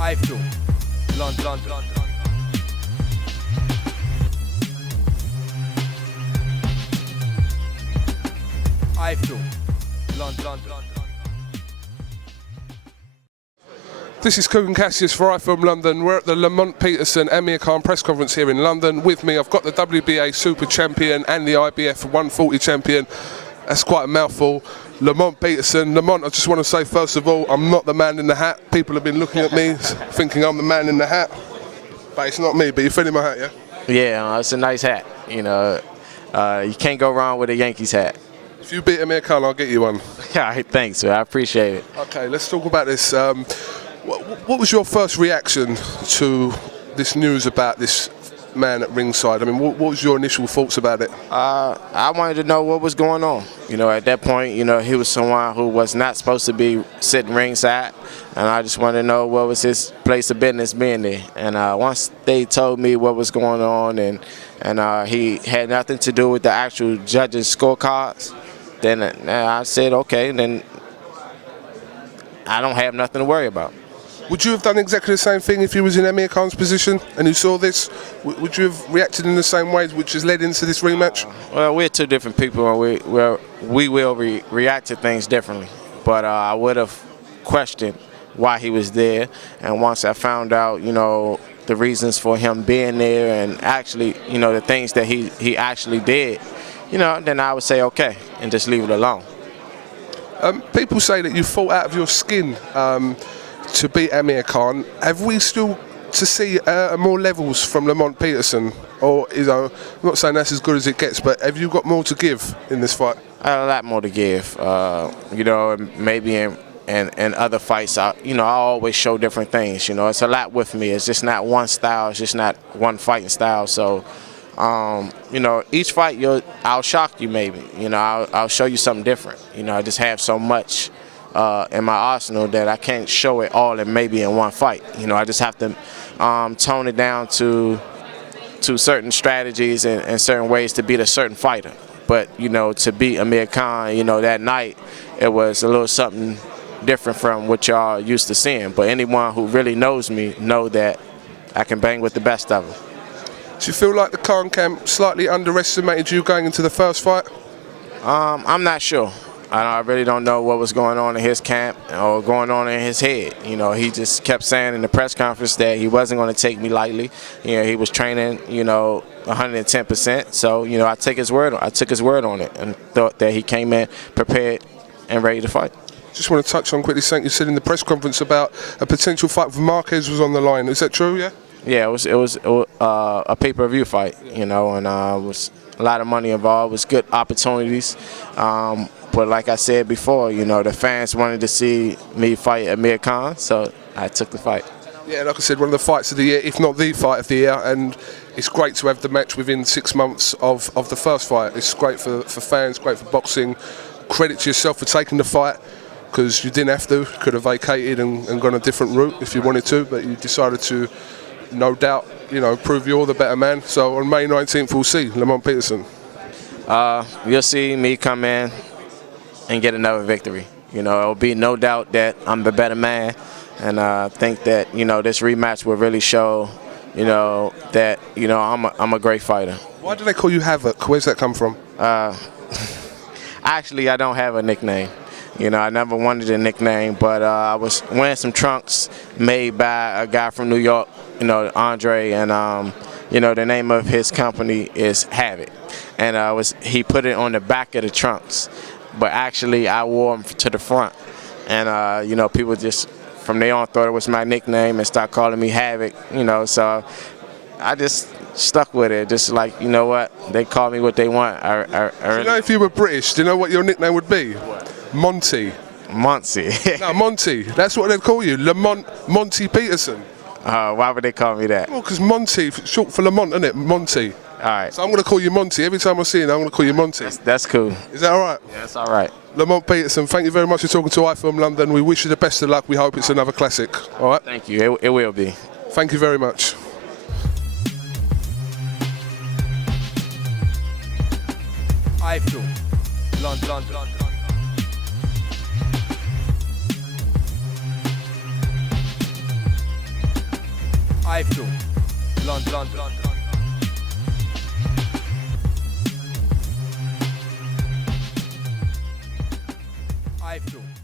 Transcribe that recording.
iFILM, London. iFILM, London. This is Kugan Cassius for iFILM London. We're at the Lamont Peterson Amir Khan press conference here in London. With me, I've got the WBA Super champion and the IBF 140 champion. That's quite a mouthful. Lamont Peterson. Lamont, I just want to say, first of all, I'm not the man in the hat. People have been looking at me thinking I'm the man in the hat. But it's not me, but you're feeling my hat, yeah? Yeah, it's a nice hat. You know, you can't go wrong with a Yankees hat. If you beat Amir Khan, I'll get you one. All right, thanks, man. I appreciate it. Okay, let's talk about this. What was your first reaction to this news about this man at ringside? I mean, what was your initial thoughts about it? I wanted to know what was going on. You know, at that point, you know, he was someone who was not supposed to be sitting ringside, and I just wanted to know what was his place of business being there. And once they told me what was going on and he had nothing to do with the actual judges' scorecards, then I said, okay, then I don't have nothing to worry about. Would you have done exactly the same thing if you was in Amir Khan's position and you saw this? Would you have reacted in the same ways, which has led into this rematch? Well, we're two different people, and we will react to things differently. But I would have questioned why he was there, and once I found out, you know, the reasons for him being there and actually, you know, the things that he actually did, you know, then I would say okay and just leave it alone. People say that you fought out of your skin to beat Amir Khan. Have we still to see more levels from Lamont Peterson? Or, you know, I'm not saying that's as good as it gets, but have you got more to give in this fight? I have a lot more to give. You know, maybe in other fights, I always show different things. You know, it's a lot with me. It's just not one style. It's just not one fighting style. So, you know, each fight, I'll shock you maybe. You know, I'll show you something different. You know, I just have so much in my arsenal that I can't show it all in maybe in one fight. You know, I just have to tone it down to certain strategies and certain ways to beat a certain fighter. But, you know, to beat Amir Khan, you know, that night, it was a little something different from what y'all used to seeing. But anyone who really knows me know that I can bang with the best of them. Do you feel like the Khan camp slightly underestimated you going into the first fight? I'm not sure. I really don't know what was going on in his camp or going on in his head. You know, he just kept saying in the press conference that he wasn't going to take me lightly. You know, he was training, you know, 110%. So, you know, I took his word on it and thought that he came in prepared and ready to fight. Just want to touch on quickly something you said in the press conference about a potential fight with Marquez was on the line. Is that true, yeah? Yeah, it was a pay-per-view fight, you know, and was a lot of money involved. It was good opportunities. But like I said before, you know, the fans wanted to see me fight Amir Khan, so I took the fight. Yeah, like I said, one of the fights of the year, if not the fight of the year, and it's great to have the match within 6 months of the first fight. It's great for fans, great for boxing. Credit to yourself for taking the fight, because you didn't have to. You could have vacated and gone a different route if you wanted to, but you decided to, no doubt, you know, prove you're the better man. So on May 19th, we'll see Lamont Peterson. You'll see me come in and get another victory. You know, it'll be no doubt that I'm the better man, and I think that, you know, this rematch will really show, you know, that, you know, I'm a great fighter. Why do they call you Havoc? Where's that come from? Actually, I don't have a nickname. You know, I never wanted a nickname, but I was wearing some trunks made by a guy from New York, you know, Andre, and you know, the name of his company is Havoc, and he put it on the back of the trunks. But actually, I wore them to the front, and you know, people just from there on thought it was my nickname and started calling me Havoc. You know, so I just stuck with it. Just like, you know what, they call me what they want. Do you know, if you were British, do you know what your nickname would be? What? Monty. Monty. No, Monty. That's what they'd call you, Monty Peterson. Why would they call me that? Well, because Monty, short for Lamont, isn't it? Monty. All right. So I'm going to call you Monty. Every time I see you, I'm going to call you Monty. That's cool. Is that all right? Yeah, that's all right. Lamont Peterson, thank you very much for talking to iFILM London. We wish you the best of luck. We hope it's another classic. All right? Thank you. It will be. Thank you very much. iFILM, London. iFILM, London. iFILM.